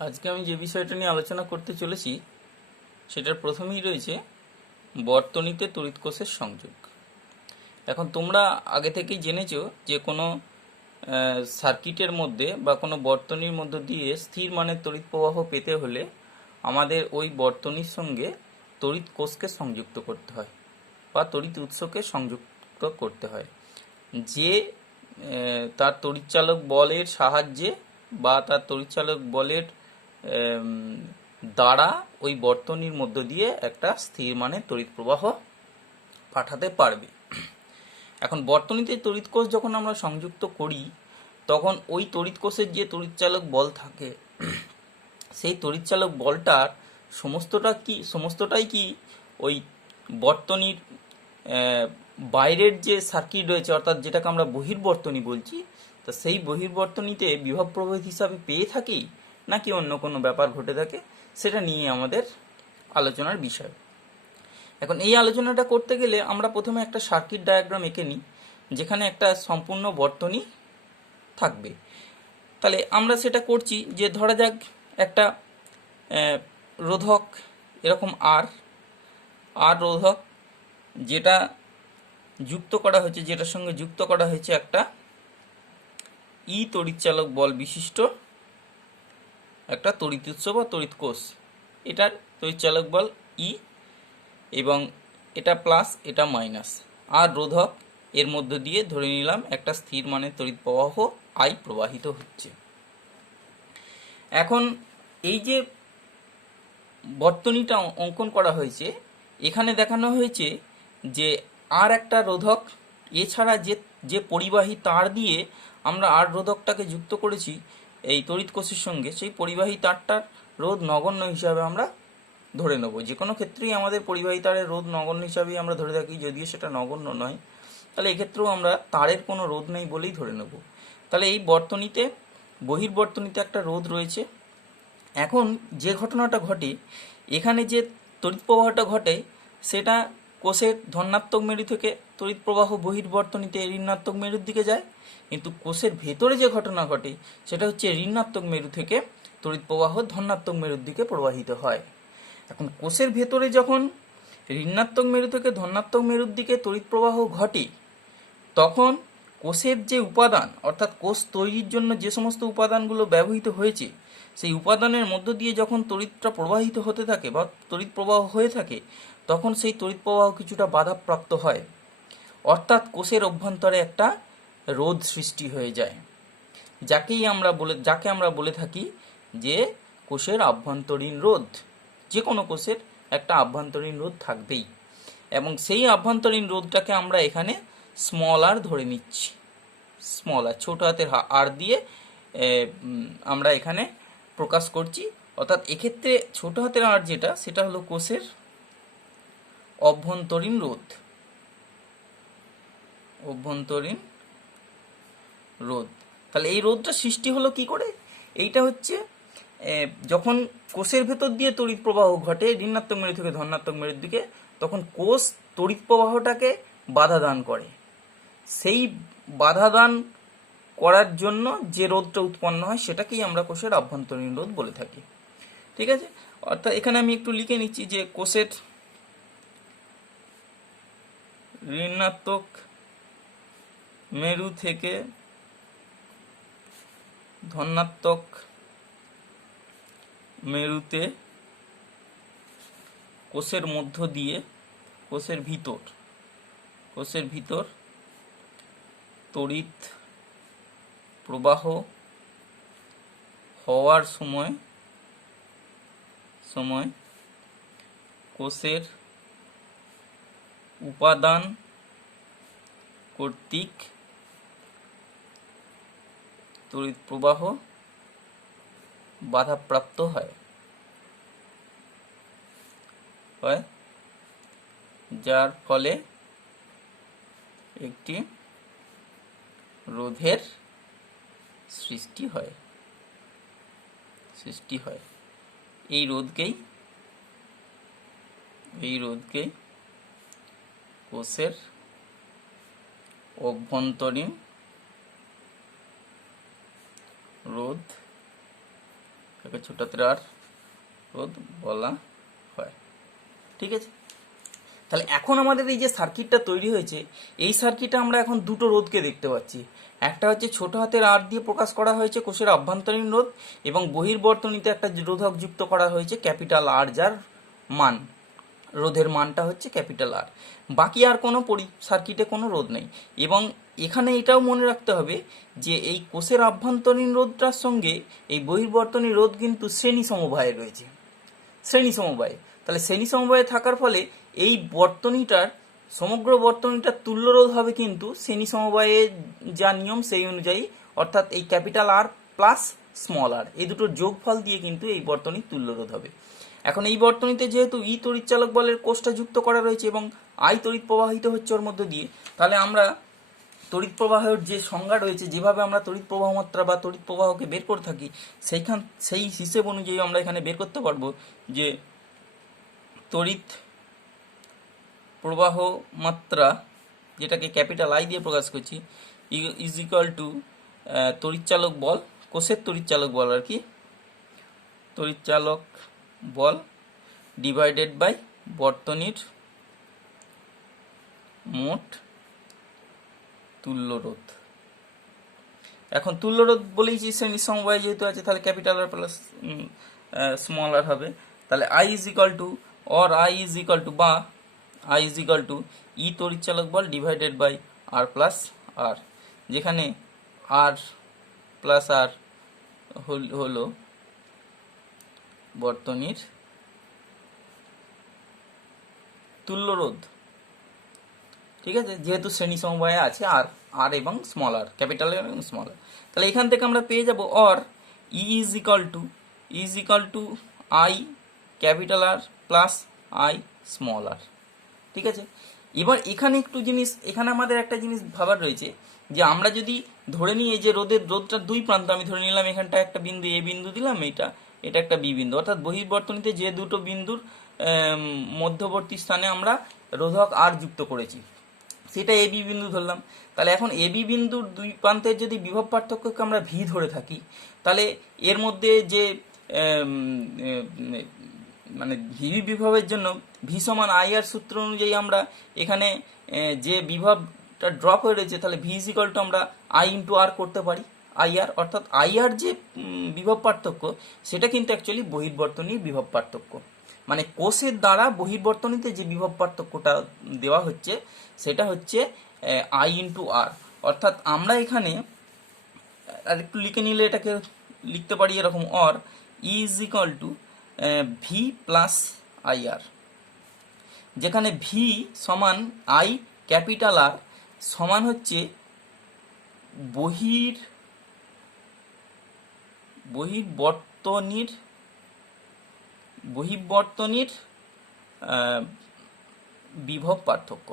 আজকে আমি যে বিষয়টা নিয়ে আলোচনা করতে চলেছি সেটার প্রথমেই রয়েছে বর্তনীতে তড়িৎ কোষের সংযোগ। এখন তোমরা আগে থেকেই জেনেছো যে কোনো সার্কিটের মধ্যে বা কোনো বর্তনীর মধ্য দিয়ে স্থির মানের তড়িৎ প্রবাহ পেতে হলে আমাদের ওই বর্তনীর সঙ্গে তড়িৎ কোষকে সংযুক্ত করতে হয় বা তড়িৎ উৎসকে সংযুক্ত করতে হয়, যে তার তড়িৎচালক বলের সাহায্যে বা তার তড়িৎচালক বলের দ্বারা ওই বর্তনীর মধ্য দিয়ে একটা স্থির মানের তড়িৎ প্রবাহ পাঠাতে পারবে। এখন বর্তনীতে তড়িৎ কোষ যখন আমরা সংযুক্ত করি তখন ওই তড়িৎ কোষের যে তড়িৎচালক বল থাকে সেই তড়িৎচালক বলটার সমস্তটাই কি ওই বর্তনীর বাইরের যে সার্কিট রয়েছে, অর্থাৎ যেটাকে আমরা বহির্বর্তনী বলছি, তা সেই বহির্বর্তনীতে বিভব প্রভেদ হিসাবে পেয়ে থাকি নাকি অন্য কোনো ব্যাপার ঘটে থাকে, সেটা নিয়ে আমাদের আলোচনার বিষয়। এখন এই আলোচনাটা করতে গেলে আমরা প্রথমে একটা সার্কিট ডায়াগ্রাম এঁকে নিই, যেখানে একটা সম্পূর্ণ বর্তনী থাকবে। তাহলে আমরা সেটা করছি যে ধরা যাক একটা রোধক এরকম আর রোধক, যেটা যুক্ত করা হয়েছে, যেটার সঙ্গে যুক্ত করা হয়েছে একটা ই তড়িৎচালক বল বিশিষ্ট একটা তড়িৎ উৎস বা তড়িৎ কোষ। এটার তড়িৎচালক বল ই এবং এটা প্লাস এটা মাইনাস, আর রোধক এর মধ্য দিয়ে ধরে নিলাম একটা স্থির মানের তড়িৎ প্রবাহ আই প্রবাহিত হচ্ছে। এখন এই যে বর্তনীটা অঙ্কন করা হয়েছে, এখানে দেখানো হয়েছে যে আর একটা রোধক, এছাড়া যে পরিবাহী তার দিয়ে আমরা আর রোধকটাকে যুক্ত করেছি এই তড়িৎ কোষের সঙ্গে, সেই পরিবাহী তারটার রোধ নগণ্য হিসাবে আমরা ধরে নেব। যে কোনো ক্ষেত্রেই আমাদের পরিবাহী তারের রোধ নগণ্য হিসাবেই আমরা ধরে থাকি, যদিও সেটা নগণ্য নয়। তাহলে এক্ষেত্রেও আমরা তারের কোনো রোধ নেই বলেই ধরে নেব। তাহলে এই বর্তনীতে বহির্বর্তনীতে একটা রোধ রয়েছে। এখন যে ঘটনাটা ঘটে, এখানে যে তড়িৎ প্রবাহটা ঘটে সেটা কোষের ধনাত্মক মেরু থেকে তড়িৎ প্রবাহ বহির্বর্তনীতে ঋণাত্মক মেরুর দিকে যায়, কিন্তু কোষের ভেতরে যে ঘটনা ঘটে সেটা হচ্ছে ঋণাত্মক মেরু থেকে তড়িৎ প্রবাহ ধনাত্মক মেরুর দিকে প্রবাহিত হয়। এখন কোষের ভেতরে যখন ঋণাত্মক মেরু থেকে ধনাত্মক মেরুর দিকে তড়িৎ প্রবাহ ঘটে, তখন কোষের যে উপাদান, অর্থাৎ কোষ তৈরির জন্য যে সমস্ত উপাদানগুলো ব্যবহৃত হয়েছে, সেই উপাদানের মধ্য দিয়ে যখন তড়িৎটা প্রবাহিত হতে থাকে বা তড়িৎ প্রবাহ হয়ে থাকে, তখন সেই তড়িৎ প্রবাহ কিছুটা বাধাপ্রাপ্ত হয়, অর্থাৎ কোষের অভ্যন্তরে একটা রোধ সৃষ্টি হয়ে যায়, যাকে আমরা বলে থাকি যে কোষের আভ্যন্তরীণ রোধ। যে কোনো কোষের একটা আভ্যন্তরীণ রোধ থাকবেই, এবং সেই আভ্যন্তরীণ রোধটাকে আমরা এখানে স্মল আর ধরে নিচ্ছি। স্মল আর, ছোট হাতের আর দিয়ে আমরা এখানে প্রকাশ করছি। অর্থাৎ এক্ষেত্রে ছোট হাতের আর যেটা, সেটা হলো কোষের অভ্যন্তরীণ রোধ। অভ্যন্তরীণ রোধ। তাহলে এই রোধটা সৃষ্টি হলো কি করে? এইটা হচ্ছে যখন কোষের ভেতর দিয়ে তড়িৎ প্রবাহ ঘটে ঋণাত্মক মেরু থেকে ধনাত্মক মেরুর দিকে, তখন কোষ তড়িৎ প্রবাহটাকে বাধা দান করে। সেই বাধা দান করার জন্য যে রোধটা উৎপন্ন হয় সেটাকেই আমরা কোষের আভ্যন্তরীণ রোধ বলে থাকি। ঠিক আছে? অর্থাৎ এখানে আমি একটু লিখে নিচ্ছি যে কোষের ঋণাত্মক মেরু থেকে ধনাত্মক মেরুতে কোষের মধ্য দিয়ে কোষের ভিতর তড়িৎ প্রবাহ হওয়ার সময় কোষের উপাদান কর্তৃক তড়িৎ প্রবাহ বাধাপ্রাপ্ত হয়, যার ফলে একটি রোধের সৃষ্টি হয়। এই রোধকেই কোষের অভ্যন্তরীণ রোধ এটাকে ছোট হাতের আর রোধ বলা হয়। ঠিক আছে, তাহলে এখন আমাদের এই যে সার্কিটটা তৈরি হয়েছে, এই সার্কিটে আমরা এখন দুটো রোধকে দেখতে পাচ্ছি। একটা হচ্ছে ছোট হাতের আর দিয়ে প্রকাশ করা হয়েছে কোষের অভ্যন্তরীণ রোধ, এবং বহির্বর্তনীতে একটা রোধক যুক্ত করা হয়েছে ক্যাপিটাল আর, যার মান, রোধের মানটা হচ্ছে ক্যাপিটাল আর। বাকি আর কোনো সার্কিটে কোনো রোধ নেই। এবং এখানে এটাও মনে রাখতে হবে যে এই কোষের অভ্যন্তরীণ রোধটার সঙ্গে এই বহির্বর্তনী রোধ কিন্তু শ্রেণী সমবায়ে রয়েছে, শ্রেণী সমবায়ে। তাহলে শ্রেণী সমবায়ে থাকার ফলে এই বর্তনীটার, সমগ্র বর্তনীটার তুল্য রোধ হবে কিন্তু শ্রেণী সমবায়ে যা নিয়ম সেই অনুযায়ী, অর্থাৎ এই ক্যাপিটাল আর প্লাস স্মল আর, এই দুটোর যোগফল দিয়ে কিন্তু এই বর্তনীর তুল্য রোধ হবে। এখন এই বর্তনীতে যেহেতু ই তড়িৎচালক বলের কোষটা যুক্ত করা রয়েছে এবং আই তড়িৎ প্রবাহিত হচ্ছে ওর মধ্য দিয়ে, তাহলে আমরা তড়িৎ প্রবাহের যে সংজ্ঞা রয়েছে, যেভাবে আমরা তড়িৎ প্রবাহ মাত্রা বা তড়িৎ প্রবাহকে বের করে থাকি, সেই হিসেব অনুযায়ী আমরা এখানে বের করতে পারবো যে তড়িৎ প্রবাহ মাত্রা, যেটাকে ক্যাপিটাল আই দিয়ে প্রকাশ করছি, ইজ ইকুয়াল টু তড়িৎচালক বল, কোষের তড়িৎচালক বল আর কি, তড়িৎচালক বল ডিভাইডেড বাই বর্তনীর মোট তুল্য রোধ। এখন তুল্য রোধ বলেইছি শ্রেণী সমবায় যেহেতু আছে, তাহলে capital R plus small R হবে। তাহলে I is equal to, or I is equal to, বা I is equal to E তড়িৎচালক বল divided by R plus R, যেখানে আর প্লাস আর হলো বর্তনীর তুল্য রোধ। ঠিক আছে, যেহেতু শ্রেণী সমবায়ে আছে আর, আর এবং স্মল আর, ক্যাপিটাল এবং স্মল আর, তাহলে এখান থেকে আমরা পেয়ে যাব or E is equal to I capital R plus I small R. ঠিক আছে, এবার এখানে একটু জিনিস, এখানে আমাদের একটা জিনিস ভাবার রয়েছে যে আমরা যদি ধরে নিই এই যে রোধটার দুই প্রান্ত, আমি ধরে নিলাম এখানটা একটা বিন্দু এ বিন্দু দিলাম, এটা একটা বি বিন্দু, অর্থাৎ বহির্বর্তনীতে যে দুটো বিন্দুর মধ্যবর্তী স্থানে আমরা রোধক আর যুক্ত করেছি সেটা এ বি বিন্দু ধরলাম। তাহলে এখন এ বি বিন্দুর দুই প্রান্তের যদি বিভব পার্থক্যকে আমরা ভি ধরে থাকি, তাহলে এর মধ্যে যে মানে ভিভি বিভবের জন্য ভি সমান আই আর সূত্র অনুযায়ী আমরা এখানে যে বিভবটা ড্রপ হয়ে রয়েছে, তাহলে ভি ইজ ইকুয়াল টু আমরা আই ইন্টু আর করতে পারি, আই আর, অর্থাৎ আই আর যে বিভব পার্থক্য সেটা কিন্তু অ্যাকচুয়ালি বহির্বর্তনীর বিভব পার্থক্য। মানে কোষের দ্বারা বহির্বর্তনীতে যে বিভব পার্থক্যটা দেওয়া হচ্ছে সেটা হচ্ছে আই ইন্টু আর। অর্থাৎ আমরা এখানে আর একটু লিখে নিলে এটাকে লিখতে পারি এরকম, or E is equal to V plus I R, যেখানে ভি সমান আই ক্যাপিটাল আর সমান হচ্ছে বহির্বর্তনীর বিভব পার্থক্য,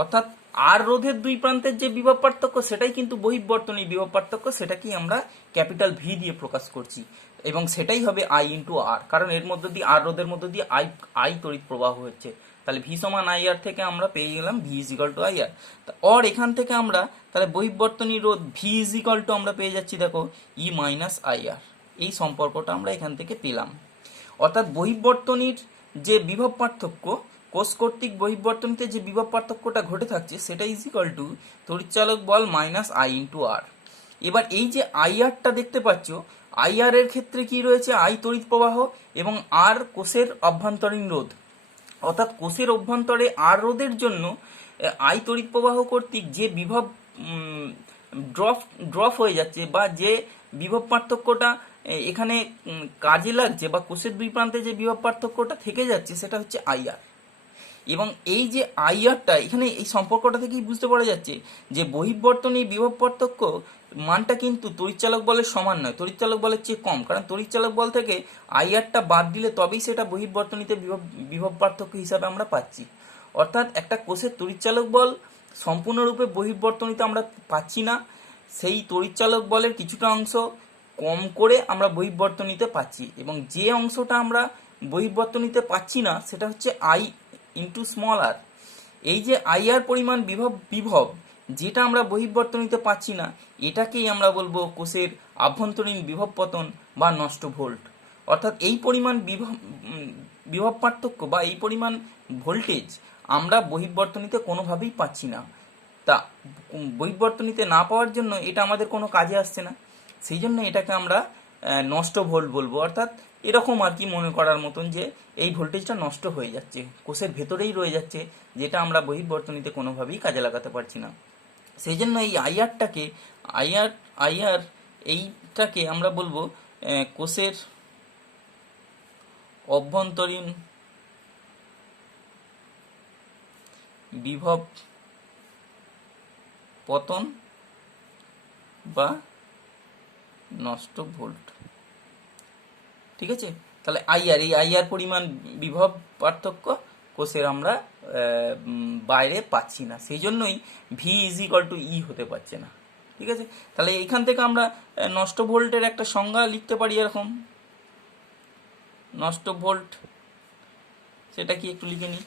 অর্থাৎ আর রোধের দুই প্রান্তের যে বিভব পার্থক্য সেটাই কিন্তু বহির্বর্তনীর বিভব পার্থক্য, সেটাকেই আমরা ক্যাপিটাল ভি দিয়ে প্রকাশ করছি, এবং সেটাই হবে আই ইন্টু আর, কারণ এর মধ্য দিয়ে, আর রোধের মধ্য দিয়ে আই তড়িৎ প্রবাহ হচ্ছে। তাহলে ভি সমান আই আর থেকে আমরা পেয়ে গেলাম V is equal to I R. Or এখান থেকে আমরা তাহলে বহির্বর্তনী রোধ ভি ইজ ইকাল টু আমরা পেয়ে যাচ্ছি দেখো ই মাইনাস আই আর, এই সম্পর্কটা আমরা এখান থেকে পেলাম। অর্থাৎ বহির্বর্তনীর যে বিভব পার্থক্য, কোষ কর্তৃক বহির্বর্তনীতে যে বিভব পার্থক্যটা ঘটে থাকছে সেটা ইজ ইকাল টু তড়িৎচালক বল মাইনাস আই ইন্টু আর। এবার এই যে আই আরটা দেখতে পাচ্ছ, আই আর এর ক্ষেত্রে কি রয়েছে, আই তড়িৎ প্রবাহ এবং আর কোষের অভ্যন্তরীণ রোধ, অর্থাৎ কোষের অভ্যন্তরে আর রোধের জন্য আই তড়িৎ প্রবাহ কর্তৃক যে বিভব ড্রপ হয়ে যাচ্ছে, বা যে বিভব পার্থক্যটা এখানে কাজে লাগছে, বা কোষের দুই প্রান্তে যে বিভব পার্থক্যটা থেকে যাচ্ছে সেটা হচ্ছে আই আর। এবং এই যে আই আরটা এখানে, এই সম্পর্কটা থেকেই বুঝতে পারা যাচ্ছে যে বহির্বর্তনী বিভব পার্থক্য মানটা কিন্তু তড়িৎচালক বলের সমান নয়, তড়িৎচালক বলের চেয়ে কম, কারণ তড়িৎচালক বল থেকে আই আরটা বাদ দিলে তবেই সেটা বহির্বর্তনীতে বিভব পার্থক্য হিসাবে আমরা পাচ্ছি। অর্থাৎ একটা কোষের তড়িৎচালক বল সম্পূর্ণরূপে বহির্বর্তনীতে আমরা পাচ্ছি না, সেই তড়িৎচালক বলের কিছুটা অংশ কম করে আমরা বহির্বর্তনীতে পাচ্ছি, এবং যে অংশটা আমরা বহির্বর্তনীতে পাচ্ছি না সেটা হচ্ছে আই ইন্টু স্মল আর। এই যে আই আর পরিমাণ বিভব, যেটা আমরা বহির্বর্তনীতে পাচ্ছি না এটাকেই আমরা বলবো কোষের আভ্যন্তরীণ বিভব পতন বা নষ্ট ভোল্ট। অর্থাৎ এই পরিমাণ বিভব পার্থক্য বা এই পরিমাণ ভোল্টেজ আমরা বহির্বর্তনীতে কোনোভাবেই পাচ্ছি না। তা বহির্বর্তনীতে না পাওয়ার জন্য এটা আমাদের কোনো কাজে আসছে না, সেই জন্য এটাকে আমরা নষ্ট ভোল্ট বলবো। অর্থাৎ এরকম আর কি মনে করার মতন যে এই ভোল্টেজটা নষ্ট হয়ে যাচ্ছে, কোষের ভেতরেই রয়ে যাচ্ছে, যেটা আমরা বহির্বর্তনীতে কোনোভাবেই কাজে লাগাতে পারছি না। সেই জন্য এই আইআর এইটাকে আমরা বলবো কোষের অভ্যন্তরীণ বিভব পতন বা নষ্ট ভোল্ট। ঠিক আছে, তাহলে এই আইআর পরিমাণ বিভব পার্থক্য কোষের আমরা বাইরে পাচ্ছি না, সেই জন্যই ভি ইজ ইকুয়াল টু ই হতে পারছে না। ঠিক আছে, তাহলে এইখান থেকে আমরা নষ্ট ভোল্টের একটা সংজ্ঞা লিখতে পারি এরকম, নষ্ট ভোল্ট সেটা কি একটু লিখে নিই।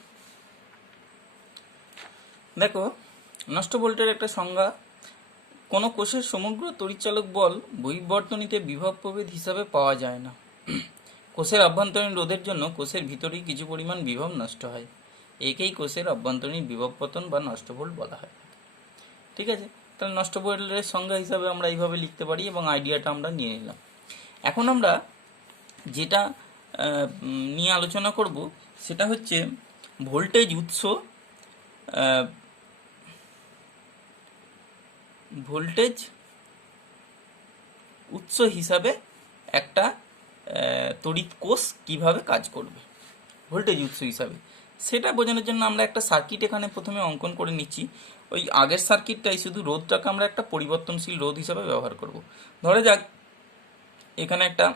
দেখো, নষ্ট ভোল্টের একটা সংজ্ঞা: কোনো কোষের সমগ্র তড়িৎচালক বল বহির্বর্তনীতে বিভব প্রভেদ হিসাবে পাওয়া যায় না। কোষের অভ্যন্তরীণ রোধের জন্য কোষের ভিতরেই কিছু পরিমাণ বিভব নষ্ট হয়, একেই কোষের অভ্যন্তরীণ বিভব পতন বা নষ্ট ভোল্ট বলা হয়। ঠিক আছে, তাহলে নষ্ট ভোল্টের সংজ্ঞা হিসাবে আমরা এইভাবে লিখতে পারি এবং আইডিয়াটা আমরা নিয়ে নিলাম। এখন আমরা যেটা নিয়ে আলোচনা করব সেটা হচ্ছে ভোল্টেজ উৎস, ভোল্টেজ উৎস হিসাবে একটা তড়িৎ কোষ কিভাবে কাজ করবে ভোল্টেজ উৎস হিসাবে, সেটা বোঝানোর জন্য আমরা একটা সার্কিট এখানে প্রথমে অঙ্কন করে নিচ্ছি। ওই আগের সার্কিটটাই, শুধু রোধটাকে আমরা একটা পরিবর্তনশীল রোধ হিসাবে ব্যবহার করব। ধরে যাক এখানে একটা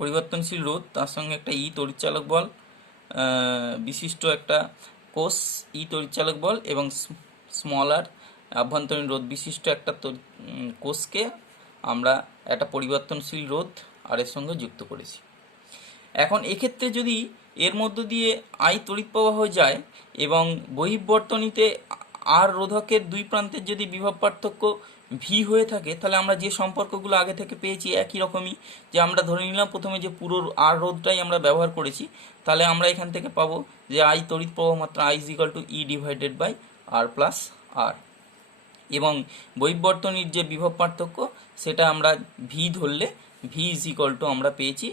পরিবর্তনশীল রোধ, তার সঙ্গে একটা তড়িৎচালক বল বিশিষ্ট একটা কোষ তড়িৎচালক বল এবং স্মল আর আভ্যন্তরীণ রোধ বিশিষ্ট একটা কোষকে আমরা একটা পরিবর্তনশীল রোধ আর এর সঙ্গে যুক্ত করেছি। এখন এক্ষেত্রে যদি এর মধ্য দিয়ে তড়িৎ প্রবাহ যায় এবং বহির্বর্তনীতে আর রোধকের দুই প্রান্তের যদি বিভব পার্থক্য ভি হয়ে থাকে, তাহলে আমরা যে সম্পর্কগুলো আগে থেকে পেয়েছি একই রকমই, যে আমরা ধরে নিলাম প্রথমে যে পুরো আর রোধটাই আমরা ব্যবহার করেছি, তাহলে আমরা এখান থেকে পাবো যে তড়িৎ প্রবাহ মাত্রা I = E divided by R plus R, এবং বহির্বর্তনীর যে বিভব পার্থক্য সেটা আমরা ভি ধরলে ভি = আমরা পেয়েছি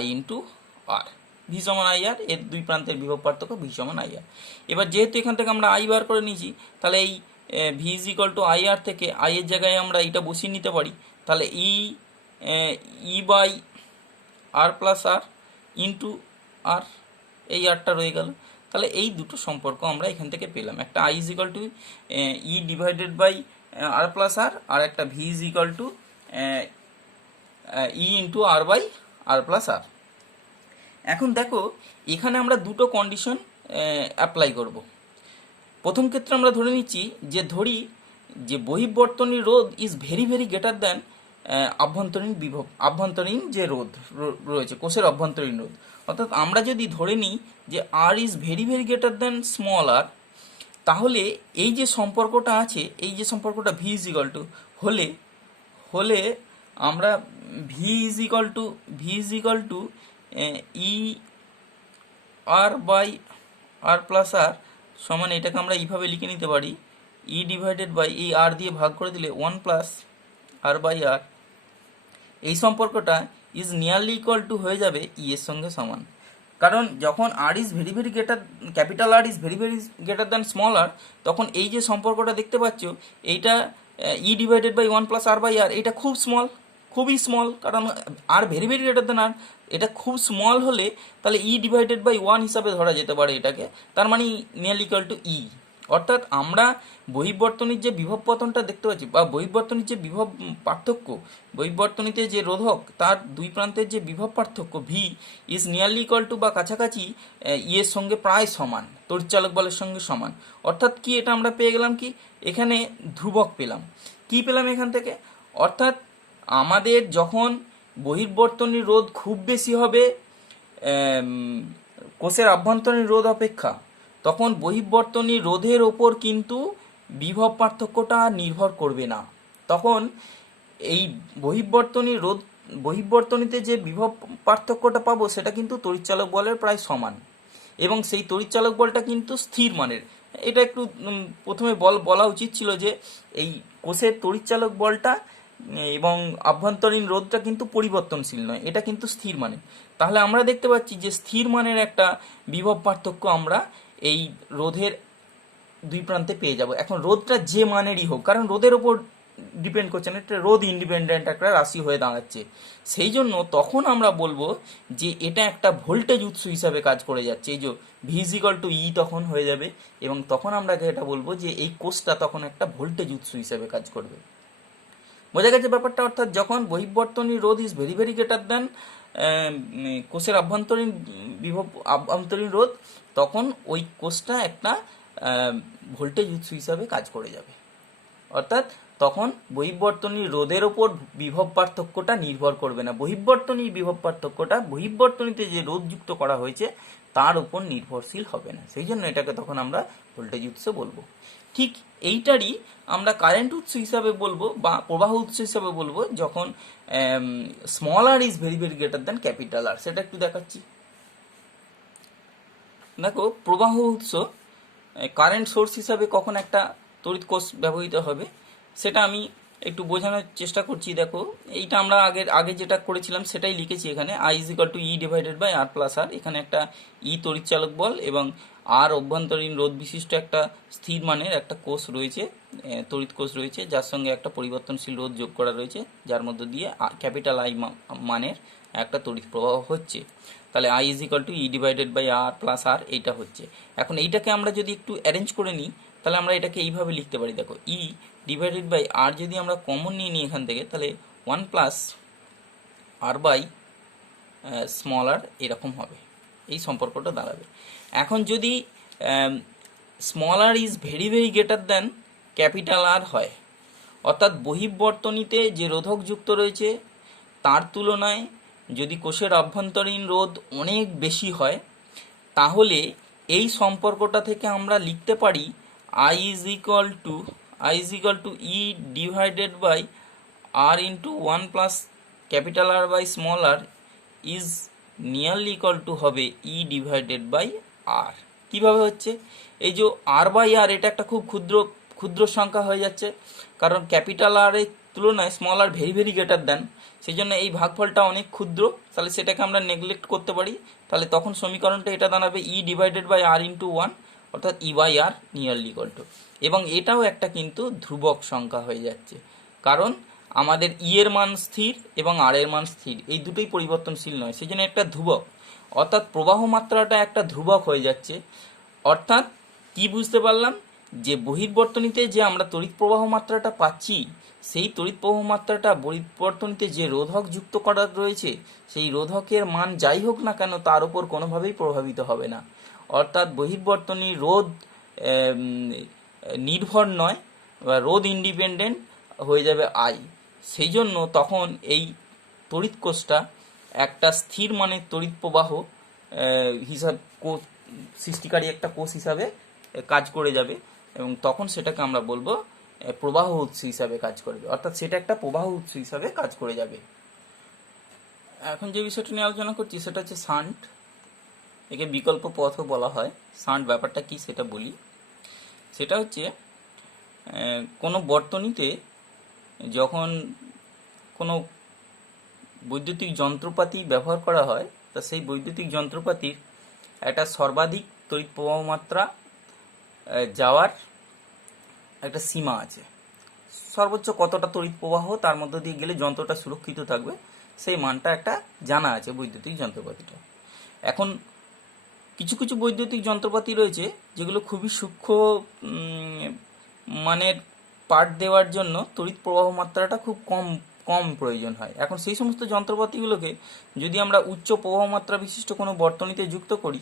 I × R, ভি সমান IR, এর দুই প্রান্তের বিভব পার্থক্য ভি সমান IR। এবার যেহেতু এখান থেকে আমরা I বার করে নিয়েছি, তাহলে এই ভি = IR থেকে I এর জায়গায় আমরা এটা বসিয়ে নিতে পারি, তাহলে E by R plus R into R, এই আরটা রয়ে গেল। তাহলে এই দুটো সম্পর্ক আমরা এখান থেকে পেলাম, একটা I = E divided by R plus R, আর একটা V = E × R by R plus R. এখন দেখো এখানে আমরা দুটো কন্ডিশন অ্যাপ্লাই করব। প্রথম ক্ষেত্রে আমরা ধরে নিচ্ছি যে বহির্বর্তনীর রোধ is very very greater than আভ্যন্তরীণ যে রোধ রয়েছে, কোষের অভ্যন্তরীণ রোধ। অর্থাৎ আমরা যদি ধরে নিই যে R is very very greater than small R, তাহলে এই যে সম্পর্কটা আছে, এই যে সম্পর্কটা ভি হলে আমরা V = E R by R plus R সমান, এটাকে আমরা এইভাবে লিখে নিতে পারি ই ডিভাইডেড বাই এই আর দিয়ে ভাগ করে দিলে 1 প্লাস আর বাই আর। এই সম্পর্কটা ইজ নিয়ারলি ইকুয়াল টু হয়ে যাবে এর সঙ্গে সমান, কারণ যখন R is very very greater, capital R is very very greater than small R, তখন এই যে সম্পর্কটা দেখতে পাচ্ছ এইটা E divided by 1 plus R by R, এটা খুবই স্মল, কারণ R very very greater than R, এটা খুব স্মল হলে তাহলে ই ডিভাইডেড বাই 1 হিসাবে ধরা যেতে পারে এটাকে, তার মানে নিয়ারলি ইকুয়াল টু ই। অর্থাৎ আমরা বহির্বর্তনীর যে বিভব পতনটা দেখতে পাচ্ছি বা বহির্বর্তনীর যে বিভব পার্থক্য, বহির্বর্তনীতে যে রোধক তার দুই প্রান্তের যে বিভব পার্থক্য V is nearly equal two বা কাছাকাছি এর সঙ্গে প্রায় সমান, তড়িৎচালক বলের সঙ্গে সমান। অর্থাৎ কি এটা আমরা পেয়ে গেলাম, কি এখানে ধ্রুবক পেলাম, কি পেলাম এখান থেকে, অর্থাৎ আমাদের যখন বহির্বর্তনীর রোধ খুব বেশি হবে কোষের আভ্যন্তরীণ রোধ অপেক্ষা, তখন বহির্বর্তনীর রোধের ওপর কিন্তু বিভব পার্থক্যটা নির্ভর করবে না। তখন এই বহিঃবর্তনীতে যে বিভব পার্থক্যটা পাবো সেটা কিন্তু তড়িৎচালক বলের প্রায় সমান, এবং সেই তড়িৎচালক বলটা কিন্তু স্থির মানের। এটা একটু প্রথমে বলা উচিত ছিল যে এই কোষের তড়িৎচালক বলটা এবং আভ্যন্তরীণ রোধটা কিন্তু পরিবর্তনশীল নয়, এটা কিন্তু স্থির মানের। তাহলে আমরা দেখতে পাচ্ছি যে স্থির মানের একটা বিভব পার্থক্য আমরা এই রোধের দুই প্রান্তে পেয়ে যাব। এখন রোধটা যে মানেরই হোক, কারণ রোধের ওপর ডিপেন্ড করছে না, এটা রোধ ইন্ডিপেন্ডেন্ট একটা রাশি হয়ে দাঁড়াচ্ছে, সেই জন্য তখন আমরা বলবো যে এটা একটা ভোল্টেজ উৎস হিসাবে কাজ করে যাচ্ছে। এই যে ভিজিক্যাল টু ই তখন হয়ে যাবে, এবং তখন আমরা এটা বলবো যে এই কোষটা তখন একটা ভোল্টেজ উৎস হিসাবে কাজ করবে। বোঝা গেছে ব্যাপারটা? অর্থাৎ যখন বহিঃবর্তনী রোধ ইজ ভেরি ভেরি গ্রেটার দেন কোষের আভ্যন্তরীণ রোধ, তখন ওই কোষটা একটা ভোল্টেজ উৎস হিসাবে কাজ করে যাবে। অর্থাৎ তখন বহিঃবর্তনী রোধের ওপর বিভব পার্থক্যটা নির্ভর করবে না, বহিঃবর্তনী বিভব পার্থক্যটা বহিঃবর্তনীতে যে রোধ যুক্ত করা হয়েছে তার উপর নির্ভরশীল হবে না, সেই জন্য এটাকে তখন আমরা ভোল্টেজ উৎস বলবো। ঠিক এইটারই আমরা কারেন্ট উৎস হিসাবে বলবো বা প্রবাহ উৎস হিসাবে বলবো যখন small r is very very greater than capital R. সেটা একটু দেখাচ্ছি। দেখো, প্রবাহ উৎস কারেন্ট সোর্স হিসাবে কখন একটা তড়িৎ কোষ ব্যবহৃত হবে সেটা আমি একটু বোঝানোর চেষ্টা করছি। দেখো, এইটা আমরা আগে যেটা করেছিলাম সেটাই লিখেছি এখানে, I is equal to E divided by R plus R. এখানে একটা ই তড়িৎচালক বল এবং আর অভ্যন্তরীণ রোধ বিশিষ্ট একটা স্থির মানের একটা কোষ রয়েছে, তড়িৎ কোষ রয়েছে, যার সঙ্গে একটা পরিবর্তনশীল রোধ যোগ করা রয়েছে, যার মধ্য দিয়ে ক্যাপিটাল আই মানের একটা তড়িৎ প্রবাহ হচ্ছে। তাহলে I is equal to E divided by R plus R, এইটা হচ্ছে। এখন এইটাকে আমরা যদি একটু অ্যারেঞ্জ করে নিই তাহলে আমরা এটাকে এইভাবে লিখতে পারি। দেখো, ই ডিভাইডেড বাই আর যদি আমরা কমন নিয়ে নিই এখান থেকে, তাহলে 1 plus R by small r এরকম হবে, এই সম্পর্কটা দাঁড়াবে। এখন যদি small r is very very greater than capital R হয়, অর্থাৎ বহিঃবর্তনীতে যে রোধক যুক্ত রয়েছে তার তুলনায় যদি কোষের অভ্যন্তরীণ রোধ অনেক বেশি হয়, তাহলে এই সম্পর্কটা থেকে আমরা লিখতে পারি I is equal to E divided by R into 1 plus capital R by small r is nearly equal to হবে ই ডিভাইডেড বাই আর। কীভাবে হচ্ছে? এই যে আর বাই আর, এটা একটা খুব ক্ষুদ্র সংখ্যা হয়ে যাচ্ছে, কারণ ক্যাপিটাল আর এর তুলনায় স্মল আর ভেরি ভেরি গ্রেটার দেন, সেই জন্য এই ভাগফলটা অনেক ক্ষুদ্র, তাহলে সেটাকে আমরা নেগলেক্ট করতে পারি। তাহলে তখন সমীকরণটা এটা দাঁড়াবে E divided by R into 1, অর্থাৎ E by R nearly equal to. এবং এটাও একটা কিন্তু ধ্রুবক সংখ্যা হয়ে যাচ্ছে, কারণ আমাদের ই এর মান স্থির এবং আর এর মান স্থির, এই দুটোই পরিবর্তনশীল নয়, সেই জন্য একটা ধ্রুবক, অর্থাৎ প্রবাহ মাত্রাটা একটা ধ্রুবক হয়ে যাচ্ছে। অর্থাৎ কি বুঝতে পারলাম? যে বহির্বর্তনীতে যে আমরা তড়িৎ প্রবাহ মাত্রাটা পাচ্ছি, সেই তড়িৎ প্রবাহ মাত্রাটা বহির্বর্তনীতে যে রোধক যুক্ত করা রয়েছে সেই রোধকের মান যাই হোক না কেন তার উপর কোনোভাবেই প্রভাবিত হবে না। অর্থাৎ বহির্বর্তনী রোধ নির্ভর নয় বা রোধ ইন্ডিপেন্ডেন্ট হয়ে যাবে আই, সেই জন্য তখন এই তড়িৎ কোষটা একটা স্থির মানের তড়িৎ প্রবাহ সৃষ্টিকারী একটা কোষ হিসাবে কাজ করে যাবে, এবং তখন সেটাকে আমরা বলবো প্রবাহ উৎস হিসাবে কাজ করবে, অর্থাৎ সেটা একটা প্রবাহ উৎস হিসাবে কাজ করে যাবে। এখন যে বিষয়টা নিয়ে আলোচনা করছি সেটা হচ্ছে শান্ট, একে বিকল্প পথও বলা হয়। শান্ট ব্যাপারটা কি সেটা বলি। সেটা হচ্ছে কোনো বর্তনীতে যখন কোনো বৈদ্যুতিক যন্ত্রপাতি ব্যবহার করা হয়, তা সেই বৈদ্যুতিক যন্ত্রপাতির একটা সর্বাধিক তড়িৎ প্রবাহ মাত্রা যাওয়ার একটা সীমা আছে। সর্বোচ্চ কতটা তড়িৎ প্রবাহ তার মধ্য দিয়ে গেলে যন্ত্রটা সুরক্ষিত থাকবে, সেই মানটা একটা জানা আছে বৈদ্যুতিক যন্ত্রপাতিটা। এখন কিছু কিছু বৈদ্যুতিক যন্ত্রপাতি রয়েছে যেগুলো খুবই সূক্ষ্ম মানের পার্ট দেওয়ার জন্য তড়িৎ প্রবাহ মাত্রাটা খুব কম প্রয়োজন হয়। এখন সেই সমস্ত যন্ত্রপাতিগুলোকে যদি আমরা উচ্চ প্রবাহ মাত্রা বিশিষ্ট কোনো বর্তনীতে যুক্ত করি,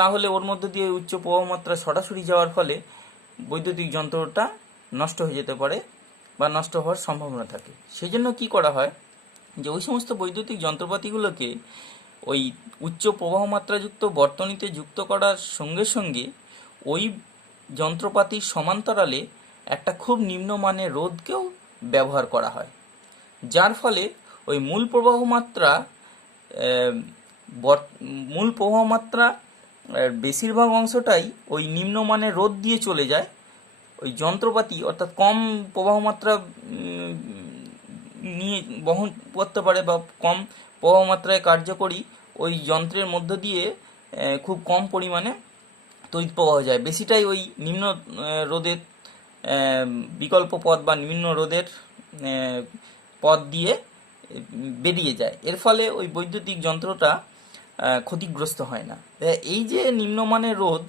তাহলে ওর মধ্যে দিয়ে উচ্চ প্রবাহ মাত্রা সরাসরি যাওয়ার ফলে বৈদ্যুতিক যন্ত্রটা নষ্ট হয়ে যেতে পারে বা নষ্ট হওয়ার সম্ভাবনা থাকে। সেই জন্য কী করা হয় যে ওই সমস্ত বৈদ্যুতিক যন্ত্রপাতিগুলোকে ওই উচ্চ প্রবাহ মাত্রাযুক্ত বর্তনীতে যুক্ত করার সঙ্গে সঙ্গে ওই যন্ত্রপাতির সমান্তরালে একটা খুব নিম্নমানের রোধকেও ব্যবহার করা হয়, যার ফলে ওই মূল প্রবাহ মাত্রা আহ, মূল প্রবাহ মাত্রা বেশিরভাগ অংশটাই ওই নিম্নমানের রোধ দিয়ে চলে যায়। ওই যন্ত্রপাতি অর্থাৎ কম প্রবাহ মাত্রা নিয়ে বহন করতে পারে বা কম প্রবাহ মাত্রায় কার্যকরী ওই যন্ত্রের মধ্য দিয়ে খুব কম পরিমাণে তড়িৎ প্রবাহ যায়, বেশিটাই ওই নিম্ন রোধের বিকল্প পথ বা নিম্ন রোধের পথ দিয়ে বেরিয়ে যায়। এর ফলে ওই বৈদ্যুতিক যন্ত্রটা ক্ষতিগ্রস্ত হয় না। এই যে নিম্নমানের রোধ,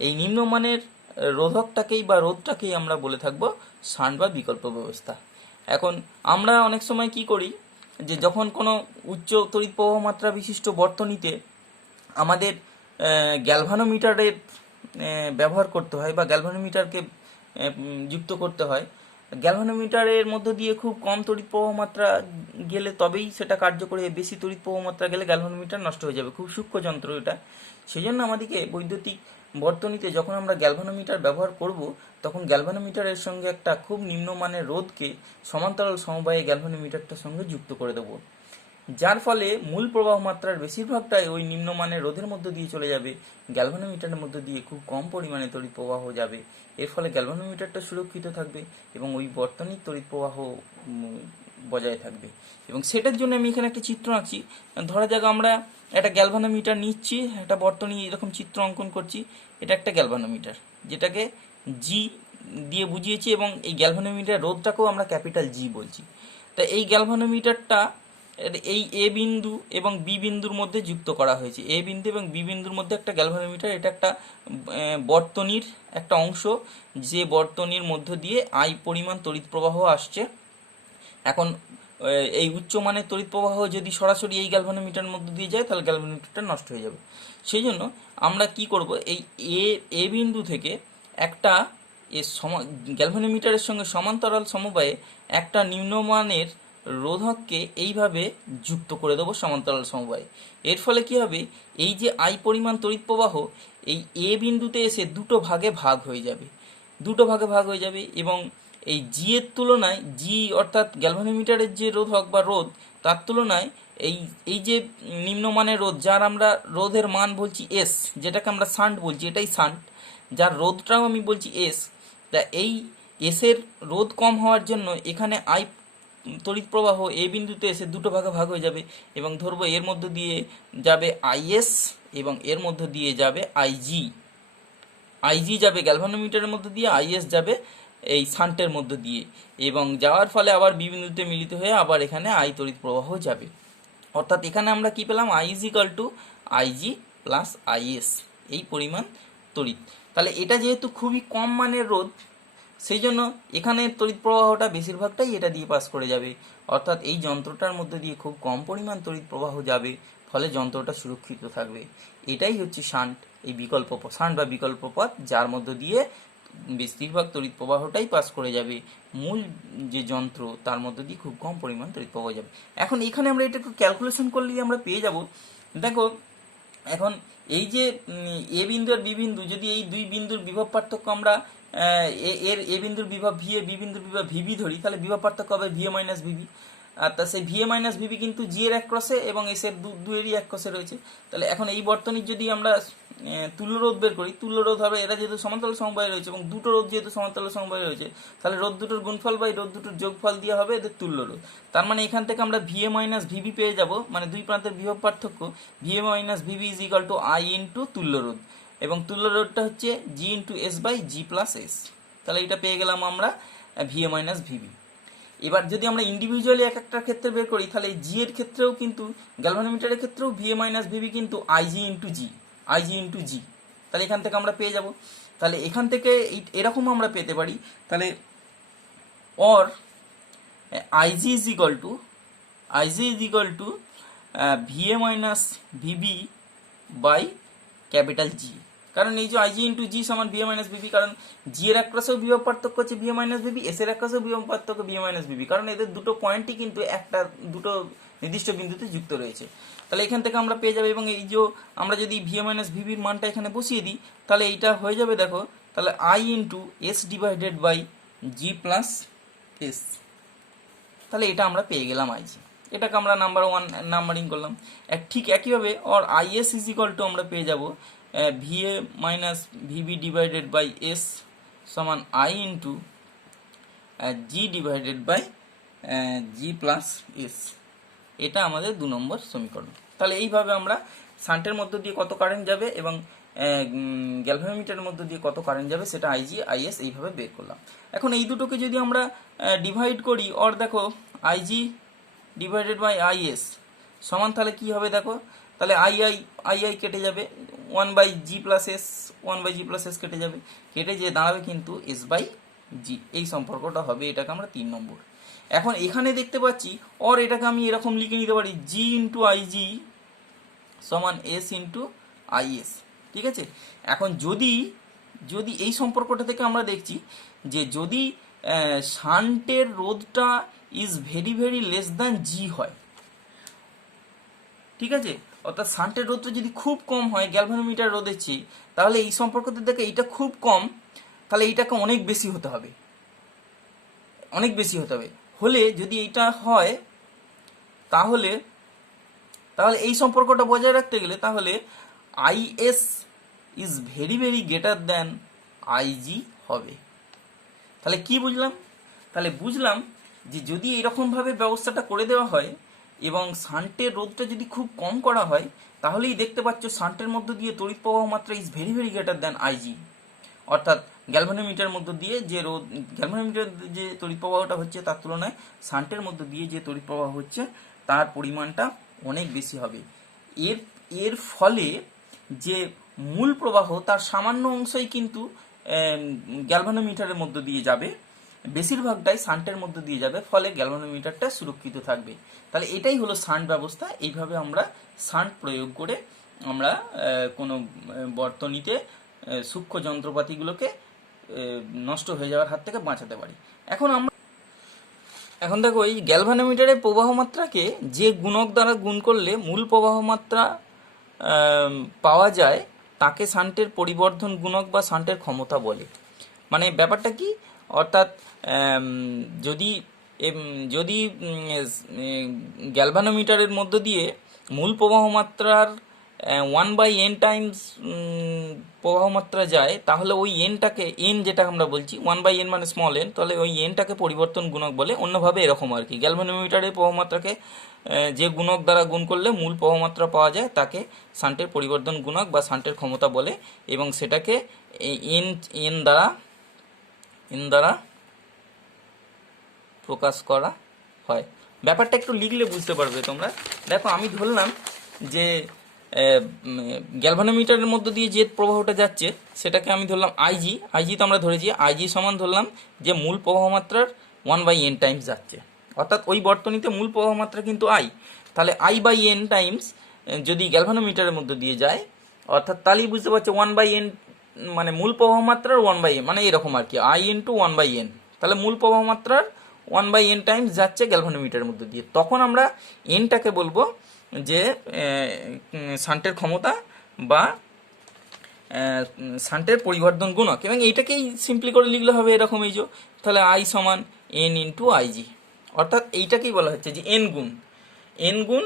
এই নিম্নমানের রোধকটাকেই বা রোধটাকেই আমরা বলে থাকবো শান্ট বা বিকল্প ব্যবস্থা। এখন আমরা অনেক সময় কি করি, যে যখন কোনো উচ্চ তড়িৎ প্রবাহ মাত্রা বিশিষ্ট বর্তনীতে আমাদের গ্যালভানোমিটারের ব্যবহার করতে হয় বা গ্যালভানোমিটারকে যুক্ত করতে হয়, গ্যালভানোমিটারের মধ্য দিয়ে খুব কম তড়িৎ প্রবাহ মাত্রা গেলে তবেই সেটা কার্যকরী, বেশি তড়িৎ প্রবাহ মাত্রা গেলে গ্যালভানোমিটার নষ্ট হয়ে যাবে, খুব সূক্ষ্ম যন্ত্র এটা। সেই জন্য আমাদেরকে বৈদ্যুতিক বর্তনীতে যখন আমরা গ্যালভানোমিটার ব্যবহার করব, তখন গ্যালভানোমিটারের সঙ্গে একটা খুব নিম্নমানের রোধকে সমান্তরাল সমবায়ে গ্যালভানোমিটারটার সঙ্গে যুক্ত করে দেবো, যার ফলে মূল প্রবাহ মাত্রার বেশিরভাগটাই ওই নিম্নমানের রোধের মধ্য দিয়ে চলে যাবে, গ্যালভানোমিটারের মধ্য দিয়ে খুব কম পরিমাণে তড়িৎ প্রবাহ যাবে। এর ফলে গ্যালভানোমিটারটা সুরক্ষিত থাকবে এবং ওই বর্তনীর তড়িৎ প্রবাহ বজায় থাকবে। এবং সেটার জন্য আমি এখানে একটা চিত্র আঁকছি। ধরা যাক আমরা একটা গ্যালভানোমিটার নিচ্ছি, একটা বর্তনী এরকম চিত্র অঙ্কন করছি। এটা একটা গ্যালভানোমিটার, যেটাকে জি দিয়ে বুঝিয়েছি, এবং এই গ্যালভানোমিটার রোধটাকেও আমরা ক্যাপিটাল জি বলছি। তা এই গ্যালভানোমিটারটা এই এ বিন্দু এবং বি বিন্দুর মধ্যে যুক্ত করা হয়েছে। এ বিন্দু এবং বি বিন্দুর মধ্যে একটা গ্যালভানোমিটার, এটা একটা বর্তনীর একটা অংশ, যে বর্তনীর মধ্য দিয়ে আই পরিমাণ তড়িৎ প্রবাহ আসছে। এখন এই উচ্চমানের তড়িৎ প্রবাহ যদি সরাসরি এই গ্যালভানোমিটারের মধ্যে দিয়ে যায়, তাহলে গ্যালভানোমিটারটা নষ্ট হয়ে যাবে। সেই জন্য আমরা কি করব, এই এ বিন্দু থেকে একটা গ্যালভানোমিটারের সঙ্গে সমান্তরাল সমবায়ে একটা নিম্নমানের রোধককে এইভাবে যুক্ত করে দেবো সমান্তরাল সমবায়ে। এর ফলে কি হবে, এই যে আই পরিমাণ তড়িৎ প্রবাহ এই এ বিন্দুতে এসে দুটো ভাগে ভাগ হয়ে যাবে, এবং এই জি এর তুলনায়, জি অর্থাৎ গ্যালভানোমিটারের যে রোধক বা রোধ, তার তুলনায় এই যে নিম্নমানের রোধ, যার আমরা রোধের মান বলছি এস, যেটাকে আমরা শান্ট বলছি, এটাই শান্ট, যার রোধটাও আমি বলছি এস। তা এই এসের রোধ কম হওয়ার জন্য এখানে আই তড়িৎ প্রবাহ এ বিন্দুতে এসে দুটো ভাগে ভাগ হয়ে যাবে, এবং ধরবো এর মধ্য দিয়ে যাবে আইএস এবং এর মধ্য দিয়ে যাবে আইজি। আইজি যাবে গ্যালভানোমিটারের মধ্য দিয়ে, আইএস যাবে এই শান্টের মধ্য দিয়ে, এবং যাওয়ার ফলে আবার বি বিন্দুতে মিলিত হয়ে আবার এখানে আই তড়িৎ প্রবাহ যাবে। অর্থাৎ এখানে আমরা কি পেলাম, I is equal two IG plus is, এই পরিমাণ তড়িৎ। তাহলে এটা যেহেতু খুবই কম মানের রোধ, সেই জন্য এখানে তড়িৎ প্রবাহটা বেশিরভাগটাই এটা দিয়ে পাস করে যাবে, অর্থাৎ এই যন্ত্রটার মধ্যে দিয়ে খুব কম পরিমাণ তড়িৎ প্রবাহ যাবে, ফলে যন্ত্রটা সুরক্ষিত থাকবে। এটাই হচ্ছে শান্ট, এই বিকল্প শান্ট বা বিকল্প পথ, যার মধ্য দিয়ে বেশিরভাগ তড়িৎ প্রবাহটাই পাস করে যাবে, মূল যে যন্ত্র তার মধ্য দিয়ে খুব কম পরিমাণ তড়িৎ প্রবাহ যাবে। এখন এখানে আমরা এটা একটু ক্যালকুলেশন করলেই আমরা পেয়ে যাব। দেখো, এখন এই যে এ বিন্দু আর বি বিন্দু, যদি এই দুই বিন্দুর বিভব পার্থক্য আমরা এর এ বিন্দুর বিভব ভি এ, বি বিন্দুর বিভব ভিবি ধরি, তাহলে বিভব পার্থক্য হবে ভিএ মাইনাস ভিবি। আর তা সেই ভিএ মাইনাস ভিবি কিন্তু জি এর এক ক্রসে এবং এস এর দুয়েরই এক ক্রসে রয়েছে। তাহলে এখন এই বর্তনীর যদি আমরা তুল্য রোধ বের করি, তুল্য রোধ হবে, এরা যেহেতু সমান্তরাল সমবায়ে রয়েছে এবং দুটো রোধ যেহেতু সমান্তরাল সমবায়ে রয়েছে, তাহলে রোধ দুটোর গুণফল বাই রোধ দুটোর যোগফল দিয়ে হবে এদের তুল্য রোধ। তার মানে এখান থেকে আমরা ভিএ মাইনাস ভিবি পেয়ে যাব, মানে দুই প্রান্তের বিভব পার্থক্য VA minus VB is equal to I into তুল্য রোধ, এবং তুল্য রোধটা হচ্ছে G into S by G plus S. তাহলে এটা পেয়ে গেলাম আমরা ভিএ মাইনাস ভিবি। এবার যদি আমরা ইন্ডিভিজুয়ালি এক একটা ক্ষেত্রে বের করি, তাহলে জি এর ক্ষেত্রেও কিন্তু, গ্যালভানোমিটারের ক্ষেত্রেও ভিএ মাইনাস ভিবি কিন্তু আইজি ইন্টু জি। তাহলে এখান থেকে আমরা পেয়ে যাব। তাহলে এখান থেকে এরকম আমরা পেতে পারি, তাহলে or IG is equal to VA minus VB by capital G. কারণ এই যে আইজি ইন্টু জি সমান ভিএ মাইনাস ভিবি, কারণ জি এর এক ক্রসেও বিভব পার্থক্য হচ্ছে ভিএ মাইনাস ভিবি, এস এর এক ক্রসেও বিভব পার্থক্য ভিএ মাইনাস ভিবি, কারণ এদের দুটো পয়েন্টই কিন্তু দুটো নির্দিষ্ট বিন্দুতে যুক্ত রয়েছে। তাহলে এখান থেকে আমরা পেয়ে যাবো, এবং এই যে আমরা যদি ভিএ মাইনাস ভিবির মানটা এখানে বসিয়ে দিই, তাহলে এইটা হয়ে যাবে, দেখো তাহলে I into S divided by G plus S, তাহলে এটা আমরা পেয়ে গেলাম আইজি। এটাকে আমরা নাম্বার ওয়ান নাম্বারিং করলাম। ঠিক একইভাবে or IS is equal to আমরা পেয়ে যাব VA minus VB divided by S সমান I into G divided by G plus S. এটা আমাদের 2 নম্বর সমীকরণ। তাহলে এইভাবে আমরা শান্টের মধ্য দিয়ে কত কারেন্ট যাবে এবং গ্যালভানোমিটারের মধ্য দিয়ে কত কারেন্ট যাবে সেটা আইজি আইএস এইভাবে বের করলাম। এখন এই দুটোকে যদি আমরা ডিভাইড করি, অর দেখো আইজি ডিভাইডেড বাই আইএস সমান তাহলে কি হবে দেখো, তাহলে আই কেটে যাবে, 1/g plus S, 1/g plus S কেটে যাবে, কেটে যেয়ে দাঁড়াবে কিন্তু এস বাই জি, এই সম্পর্কটা হবে। এটাকে আমরা 3 নম্বর। এখন এখানে দেখতে পাচ্ছি অর এটাকে আমি এরকম লিখে নিতে পারি জি ইন্টু আইজি সমান এস ইন্টু আইএস, ঠিক আছে। এখন যদি এই সম্পর্কটা থেকে আমরা দেখছি যে যদি শান্টের রোধটা is very very less than G হয়, ঠিক আছে, অর্থাৎ শান্টের রোধটা যদি খুব কম হয় গ্যালভানোমিটার রোধের চেয়ে, তাহলে এই সম্পর্কতে দেখে এটা খুব কম, তাহলে এইটাকে অনেক বেশি হতে হবে, অনেক বেশি হতে হবে। হলে যদি এইটা হয় তাহলে এই সম্পর্কটা বজায় রাখতে গেলে তাহলে is is very very greater than IG হবে। তাহলে কি বুঝলাম? তাহলে বুঝলাম যে যদি এইরকমভাবে ব্যবস্থাটা করে দেওয়া হয় এবং শান্টের রোধটা যদি খুব কম করা হয়, তাহলেই দেখতে পাচ্ছ শান্টের মধ্য দিয়ে তড়িৎ প্রবাহ মাত্রা is very very greater than IG, অর্থাৎ গ্যালভানোমিটার মধ্য দিয়ে যে রোধ, গ্যালভানোমিটার যে তড়িৎ প্রবাহটা হচ্ছে তার তুলনায় শান্টের মধ্য দিয়ে যে তড়িৎ প্রবাহ হচ্ছে তার পরিমাণটা অনেক বেশি হবে। এর ফলে যে মূল প্রবাহ তার সামান্য অংশই কিন্তু গ্যালভানোমিটারের মধ্য দিয়ে যাবে, বেশিরভাগটাই শান্টের মধ্য দিয়ে যাবে, ফলে গ্যালভানোমিটারটা সুরক্ষিত থাকবে। তাহলে এটাই হলো শান্ট ব্যবস্থা। এইভাবে আমরা শান্ট প্রয়োগ করে আমরা কোনো বর্তনীতে সূক্ষ্ম যন্ত্রপাতিগুলোকে নষ্ট হয়ে যাওয়ার হাত থেকে বাঁচাতে পারি। এখন দেখো এই গ্যালভানোমিটারের প্রবাহ মাত্রাকে যে গুণক দ্বারা গুণ করলে মূল প্রবাহ মাত্রা পাওয়া যায় তাকে শান্টের পরিবর্ধন গুণক বা শান্টের ক্ষমতা বলে। মানে ব্যাপারটা কি, অর্থাৎ যদি গ্যালভানোমিটারের মধ্য দিয়ে মূল প্রবাহ মাত্রার 1/n টাইমস প্রবাহ মাত্রা যায়, তাহলে ওই এনটাকে, এন যেটা আমরা বলছি 1/n মানে স্মল এন, তাহলে ওই এনটাকে পরিবর্তন গুণক বলে। অন্যভাবে এরকম আর কি, গ্যালভানোমিটারের প্রবাহ মাত্রাকে যে গুণক দ্বারা গুণ করলে মূল প্রবাহ মাত্রা পাওয়া যায় তাকে শান্টের পরিবর্তন গুণক বা শান্টের ক্ষমতা বলে, এবং সেটাকে এন দ্বারা প্রকাশ করা হয়। ব্যাপারটা একটু লিখলে বুঝতে পারবে তোমরা। দেখো আমি ধরলাম যে গ্যালভানোমিটারের মধ্য দিয়ে যে প্রবাহটা যাচ্ছে সেটাকে আমি ধরলাম আইজি তো আমরা ধরেছি, আইজি সমান ধরলাম যে মূল প্রবাহ মাত্রার 1/n টাইমস যাচ্ছে, অর্থাৎ ওই বর্তনীতে মূল প্রবাহ মাত্রা কিন্তু আই, তাহলে I/n টাইমস যদি গ্যালভানোমিটারের মধ্য দিয়ে যায়, অর্থাৎ তাহলেই বুঝতে পারছো 1/n মানে মূল প্রবাহ মাত্রার 1/n, মানে এরকম আর কি, I ইন্টু 1/n, তাহলে মূল প্রবাহ মাত্রার 1/n টাইমস যাচ্ছে গ্যালভানোমিটারের মধ্য দিয়ে। তখন আমরা এনটাকে বলবো যে শান্টের ক্ষমতা বা শান্টের পরিবর্ধন গুণক, এবং এইটাকেই সিম্পলি করে লিখলে হবে এরকম, এই যে তাহলে আই সমান এন ইন্টু আইজি, অর্থাৎ এইটাকেই বলা হচ্ছে যে এন গুণ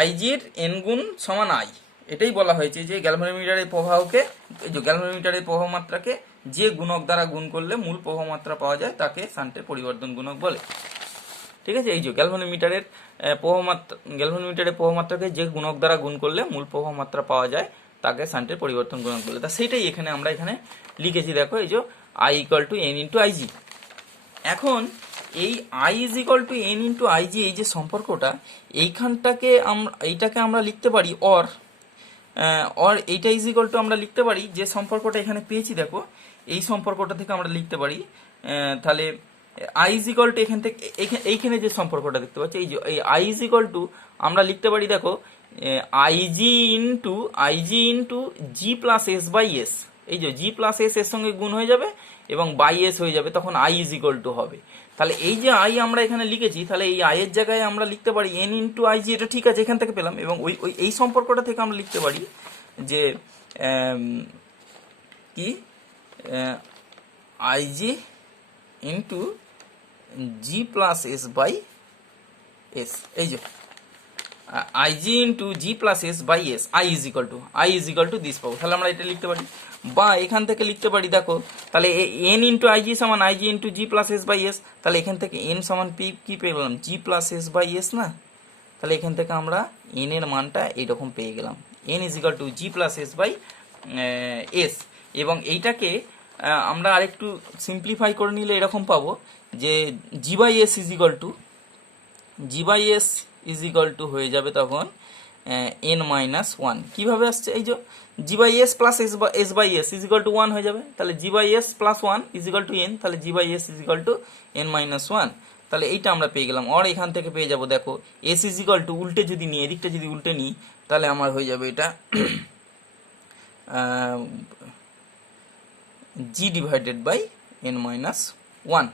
আইজির এন গুণ সমান আই। এটাই বলা হয়েছে যে গ্যালভানোমিটারের প্রবাহকে, এই যে গ্যালভানোমিটারের প্রবাহ মাত্রাকে যে গুণক দ্বারা গুণ করলে মূল প্রবাহ মাত্রা পাওয়া যায় তাকে শান্টের পরিবর্ধন গুণক বলে, ঠিক আছে। এই যে গ্যালভানোমিটারের প্রবাহ মাত্রাকে যে গুণক দ্বারা গুণ করলে মূল প্রবাহ মাত্রা পাওয়া যায় তাকে শান্টের পরিবর্তন গুণক বলে। তা সেটাই আমরা এখানে লিখেছি, দেখো এই যে I equal to N into IG. এখন এই I is equal two N into IG, এই যে সম্পর্কটা, এইটাকে আমরা লিখতে পারি অর এইটা ইজ ইকুয়াল টু আমরা লিখতে পারি যে সম্পর্কটা এখানে পেয়েছি, দেখো এই সম্পর্কটা থেকে আমরা লিখতে পারি, তাহলে আই ইজ ইকুয়াল টু এখান থেকে এইখানে যে সম্পর্কটা দেখতে পাচ্ছি, এই আই ইজ ইকুয়াল টু আমরা লিখতে পারি, দেখো IG into G plus S by S. এই যে জি প্লাস এস এর সঙ্গে গুণ হয়ে যাবে এবং বাই এস হয়ে যাবে, তখন আই ইজ ইকুয়াল টু হবে। তাহলে এই যে আই আমরা এখানে লিখেছি, তাহলে এই আই এর জায়গায় আমরা লিখতে পারি এন ইন্টু আইজি, এটা ঠিক আছে, এখান থেকে পেলাম। এবং এই সম্পর্কটা থেকে আমরা লিখতে পারি যে কি IG into G plus S by S. এই যে IG into G plus S by S I is equal to this পাবো। তাহলে আমরা এটা লিখতে পারি, বা এখান থেকে লিখতে পারি, দেখো তাহলে এন ইন্টু আইজি সমান IG into G plus S by S. তাহলে এখান থেকে এন সমান পি কি পেয়ে গেলাম, G plus S by S না। তাহলে এখান থেকে আমরা এন এর মানটা এইরকম পেয়ে গেলাম, N is equal to G plus S by S. এবং এইটাকে আমরা আরেকটু সিম্পলিফাই করে নিলে এরকম পাবো যে G by S is equal to হয়ে যাবে তখন এন মাইনাস ওয়ান। কীভাবে আসছে, এই যে G by S plus S by S is equal to one হয়ে যাবে। তাহলে G by S plus one is equal to N, তাহলে G by S is equal to N minus one. তাহলে এইটা আমরা পেয়ে গেলাম। আর এখান থেকে পেয়ে যাব, দেখো এস ইজ ইকাল টু উল্টে যদি নিই, এদিকটা যদি উল্টে নিই, তাহলে আমার হয়ে যাবে এটা G divided by N minus one.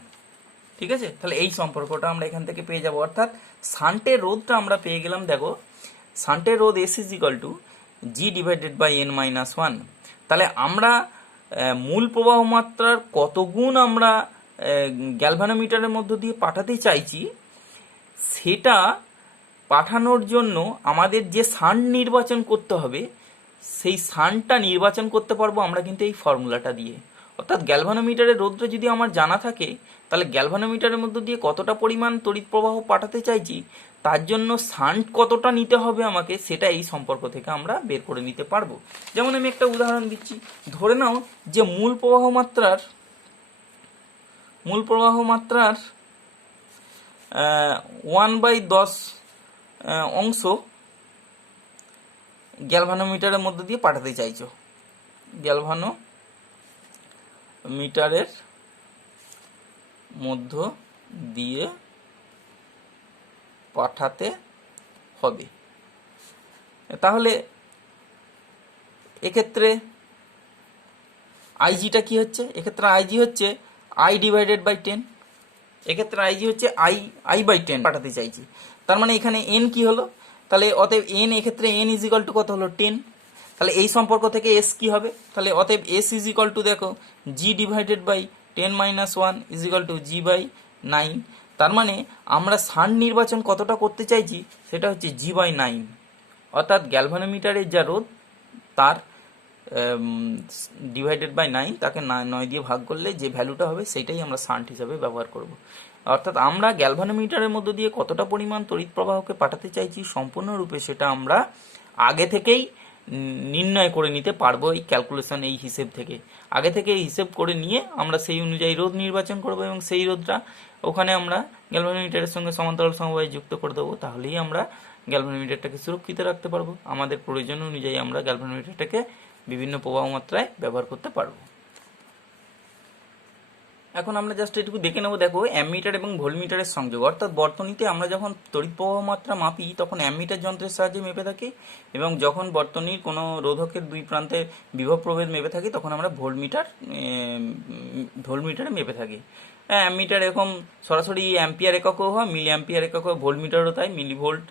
ঠিক আছে, তাহলে এই সম্পর্কটা আমরা এখান থেকে পেয়ে যাব। অর্থাৎ শান্টের রোধটা আমরা পেয়ে গেলাম। দেখো শান্টের রোধ S is equal to G divided by N minus one. তাহলে আমরা মূল প্রবাহ মাত্রার কত গুণ আমরা গ্যালভানোমিটারের মধ্য দিয়ে পাঠাতে চাইছি, সেটা পাঠানোর জন্য আমাদের যে শান্ট নির্বাচন করতে হবে, সেই শান্টটা নির্বাচন করতে পারবো আমরা কিন্তু এই ফর্মুলাটা দিয়ে। অর্থাৎ গ্যালভানোমিটারের রোধটা যদি আমার জানা থাকে, তাহলে গ্যালভানোমিটারের মধ্যে দিয়ে কতটা পরিমাণ তড়িৎ প্রবাহ পাঠাতে চাইছি, তার জন্য শান্ট কতটা নিতে হবে আমাকে, সেটা এই সম্পর্ক থেকে আমরা বের করে নিতে পারবো। যেমন আমি একটা উদাহরণ দিচ্ছি, ধরে নাও যে মূল প্রবাহ মাত্রার 1/10 অংশ গ্যালভানোমিটারের মধ্যে দিয়ে পাঠাতে চাইছো, গ্যালভানোমিটারের মধ্য দিয়ে পাঠাতে হবে। তাহলে এক্ষেত্রে আইজিটা কি হচ্ছে, এক্ষেত্রে আইজি হচ্ছে আই ডিভাইডেড বাই 10। এক্ষেত্রে আইজি হচ্ছে আই বাই 10 পাঠাতে চাইছি। তার মানে এখানে এন কি হলো, তাহলে অতএব এন, এক্ষেত্রে এন ইজ ইকাল টু কত হলো, 10। তাহলে এই সম্পর্ক থেকে এস কি হবে, তাহলে অতএব এস ইজ ইকাল টু, দেখো G divided by 10 minus 1 is equal to G by 9। তার মানে আমরা শান্ট নির্বাচন কতটা করতে চাইছি, সেটা হচ্ছে জি বাই 9। অর্থাৎ গ্যালভানোমিটারের যা রোধ, তার ডিভাইডেড বাই 9, তাকে 9 দিয়ে ভাগ করলে যে ভ্যালুটা হবে, সেইটাই আমরা শান্ট হিসাবে ব্যবহার করব। অর্থাৎ আমরা গ্যালভানোমিটারের মধ্য দিয়ে কতটা পরিমাণ তড়িৎ প্রবাহকে পাঠাতে চাইছি সম্পূর্ণরূপে, সেটা আমরা আগে থেকেই নির্ণয় করে নিতে পারবো। এই ক্যালকুলেশন, এই হিসেব থেকে আগে থেকে এই হিসেব করে নিয়ে আমরা সেই অনুযায়ী রোধ নির্বাচন করব, এবং সেই রোধটা ওখানে আমরা গ্যালভানোমিটারের সঙ্গে সমান্তরাল সমবায়ে যুক্ত করে দেবো। তাহলেই আমরা গ্যালভানোমিটারটাকে সুরক্ষিত রাখতে পারবো। আমাদের প্রয়োজন অনুযায়ী আমরা গ্যালভানোমিটারটাকে বিভিন্ন প্রবাহ মাত্রায় ব্যবহার করতে পারবো। এখন আমরা জাস্ট এটুকু দেখে নেবো। দেখো অ্যামিটার এবং ভোল্টমিটারের সংযোগ, অর্থাৎ বর্তনীতে আমরা যখন তড়িৎ প্রবাহ মাত্রা মাপি, তখন অ্যামিটার যন্ত্রের সাহায্যে মেপে থাকি, এবং যখন বর্তনীর কোনো রোধকের দুই প্রান্তে বিভব প্রভেদ মেপে থাকি, তখন আমরা ভোল্টমিটারে মেপে থাকি। অ্যামিটার এরকম সরাসরি অ্যাম্পিয়ার এককও হয়, মিলি অ্যাম্পিয়ার এককও, ভোল্টমিটারও তাই, মিলি ভোল্ট,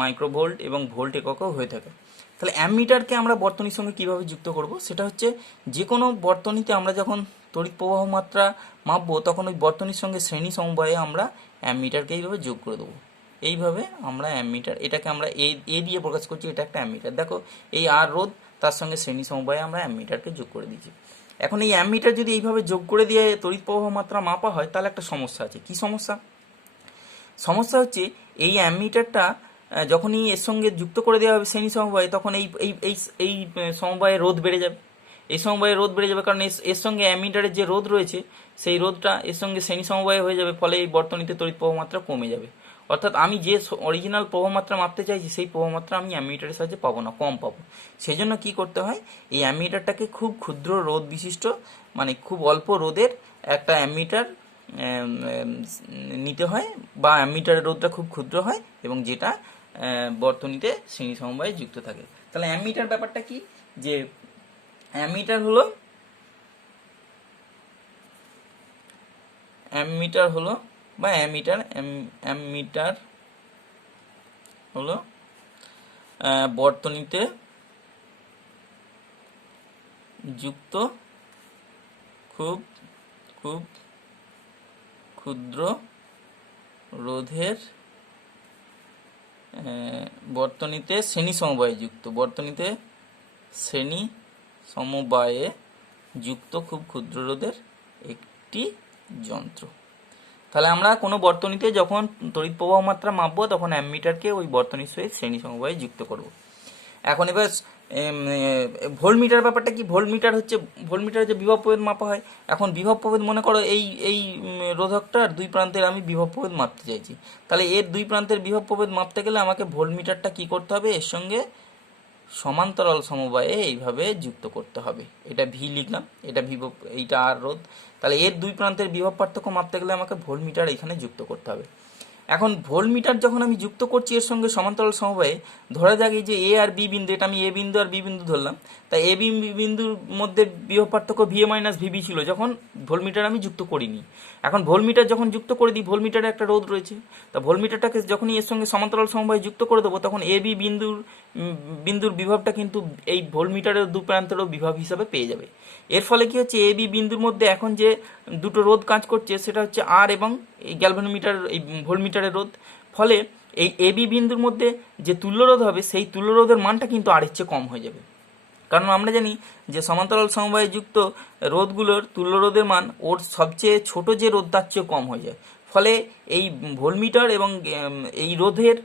মাইক্রোভোল্ট এবং ভোল্ট এককও হয়ে থাকে। তাহলে অ্যামিটারকে আমরা বর্তনীর সঙ্গে কিভাবে যুক্ত করব, সেটা হচ্ছে যে কোনো বর্তনীতে আমরা যখন তড়িৎ প্রবাহ মাত্রা মাপবো, তখন ওই বর্তনীর সঙ্গে শ্রেণী সমবায়ে আমরা অ্যামিটারকে এইভাবে যোগ করে দেবো। এইভাবে আমরা অ্যামিটার, এটাকে আমরা এ দিয়ে প্রকাশ করছি, এটা একটা অ্যামিটার। দেখো এই আর রোধ, তার সঙ্গে শ্রেণী সমবায়ে আমরা অ্যামিটারকে যোগ করে দিয়েছি। এখন এই অ্যামিটার যদি এইভাবে যোগ করে দিয়ে তড়িৎ প্রবাহ মাত্রা মাপা হয়, তাহলে একটা সমস্যা আছে। কি সমস্যা? সমস্যা হচ্ছে এই অ্যামিটারটা যখনই এর সঙ্গে যুক্ত করে দেওয়া হবে শ্রেণী সমবায়ে, তখন এই এই এই এই সমবায়ে রোধ বেড়ে যাবে। এই সমবায়ে রোধ বেড়ে যাবে, কারণ এর সঙ্গে অ্যামিটারের যে রোধ রয়েছে, সেই রোধটা এর সঙ্গে শ্রেণী সমবায়ে হয়ে যাবে, ফলে এই বর্তনীতে তড়িৎ প্রবাহ মাত্রা কমে যাবে। অর্থাৎ আমি যে অরিজিনাল প্রবাহ মাত্রা মাপতে চাইছি, সেই প্রবাহ মাত্রা আমি অ্যামিটারের সাহায্যে পাবো না, কম পাবো। সেই জন্য কী করতে হয়, এই অ্যামিটারটাকে খুব ক্ষুদ্র রোধ বিশিষ্ট, মানে খুব অল্প রোধের একটা অ্যামিটার নিতে হয়, বা অ্যামিটারের রোধটা খুব ক্ষুদ্র হয়, এবং যেটা বর্তনীতে শ্রেণী সমবায়ে যুক্ত থাকে। তাহলে অ্যামিটার ব্যাপারটা কি, যে অ্যামিটার হলো বা অ্যামিটার হলো বর্তনীতে যুক্ত খুব খুব ক্ষুদ্র রোধের বর্তনীতে শ্রেণী সমবায়ে যুক্ত, বর্তনীতে শ্রেণী সমবায়ে যুক্ত খুব ক্ষুদ্র রোধের একটি যন্ত্র। তাহলে আমরা কোনো বর্তনীতে যখন তড়িৎ প্রবাহ মাত্রা মাপবো তখন অ্যামমিটারকে ওই বর্তনীর সহিত শ্রেণী সমবায়ে যুক্ত করব। এখন এবার ভোল্টমিটার ব্যাপারটা কি? ভোল্টমিটার যে বিভব প্রভেদ মাপা হয়। এখন বিভব প্রভেদ মনে করো এই রোধকটার দুই প্রান্তের আমি বিভব প্রভেদ মাপতে চাইছি, তাহলে এর দুই প্রান্তের বিভব প্রভেদ মাপতে গেলে আমাকে ভোল্টমিটারটা কি করতে হবে? এর সঙ্গে সমান্তরাল সমবায়ে এইভাবে যুক্ত করতে হবে। এটা ভি লিখলাম, এটা এইটা আর রোধ, তাহলে এর দুই প্রান্তের বিভব পার্থক্য মাপতে গেলে আমাকে ভোল্টমিটার এখানে যুক্ত করতে হবে। এখন ভোল্টমিটার যখন আমি যুক্ত করছি এর সঙ্গে সমান্তরাল সমবায়ে, ধরা যাক এই যে এ আর বি বিন্দু, এটা আমি এ বিন্দু আর বি বিন্দু ধরলাম, তাই এ বি বিন্দুর মধ্যে বিভব পার্থক্য ভিএ মাইনাস ভিবি ছিল যখন ভোল্টমিটার আমি যুক্ত করিনি। এখন ভোল্টমিটার যখন যুক্ত করে দিই, ভোল্টমিটারে একটা রোধ রয়েছে, তা ভোল্টমিটারটাকে যখনই এর সঙ্গে সমান্তরাল সমবায়ে যুক্ত করে দেবো তখন এ বি বিন্দুর বিভবটা কিন্তু এই ভোল্টমিটারের দু প্রান্তেরও বিভব হিসাবে পেয়ে যাবে। এর ফলে কি হচ্ছে, এ বি বিন্দুর মধ্যে এখন যে দুটো রোধ কাজ করছে সেটা হচ্ছে আর এবং এই গ্যালভানোমিটার এই ভোল্টমিটারের রোধ। ফলে এই এ বি বিন্দুর মধ্যে যে তুল্যরোধ হবে সেই তুল্যরোধের মানটা কিন্তু আর এর চেয়ে কম হয়ে যাবে, কারণ আমরা জানি যে সমান্তরাল সমবায়ে যুক্ত রোধগুলোর তুল্যরোধের মান ওর সবচেয়ে ছোট যে রোধ তার চেয়ে কম হয়ে যায়। ফলে এই ভোল্টমিটার এবং এই রোধের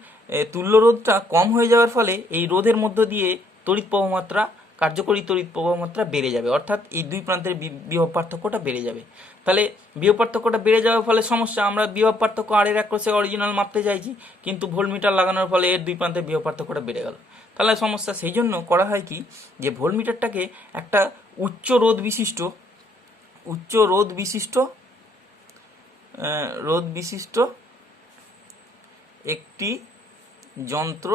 তুল্যরোধটা কম হয়ে যাওয়ার ফলে এই রোধের মধ্য দিয়ে তড়িৎ প্রবাহ মাত্রা, কার্যকরী তড়িৎ প্রবাহ মাত্রা বেড়ে যাবে, অর্থাৎ এই দুই প্রান্তের বিভব পার্থক্যটা বেড়ে যাবে। তাহলে বিভব পার্থক্যটা বেড়ে যাওয়ার ফলে সমস্যা, আমরা বিভব পার্থক্য আর এর একশে অরিজিনাল মাপতে চাইছি কিন্তু ভোল্টমিটার লাগানোর ফলে এর দুই প্রান্তের বিভব পার্থক্যটা বেড়ে গেল, তাহলে সমস্যা। সেই জন্য করা হয় কি, যে ভোল্টমিটারটাকে একটা উচ্চ রোধ বিশিষ্ট একটি যন্ত্র,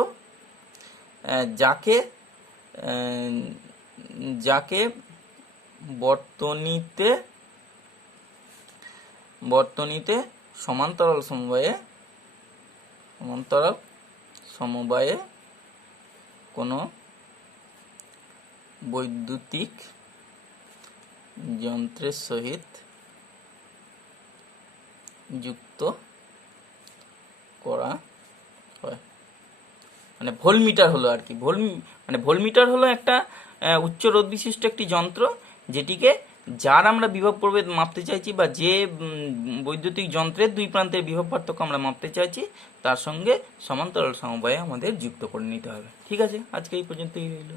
যাকে বর্তনীতে সমান্তরাল সমবায়ে কোনো বৈদ্যুতিক যন্ত্রের সহিত যুক্ত করা হয়। মানে ভোল্টমিটার হলো আর কি, ভোল্টমিটার হলো একটা উচ্চ রোধ বিশিষ্ট একটি যন্ত্র যেটিকে, যার আমরা বিভব প্রভেদ মাপতে চাইছি বা যে বৈদ্যুতিক যন্ত্রের দুই প্রান্তের বিভব পার্থক্য আমরা মাপতে চাইছি তার সঙ্গে সমান্তরাল সমবায়ে আমাদের যুক্ত করে নিতে হবে। ঠিক আছে, আজকে এই পর্যন্তই হইল।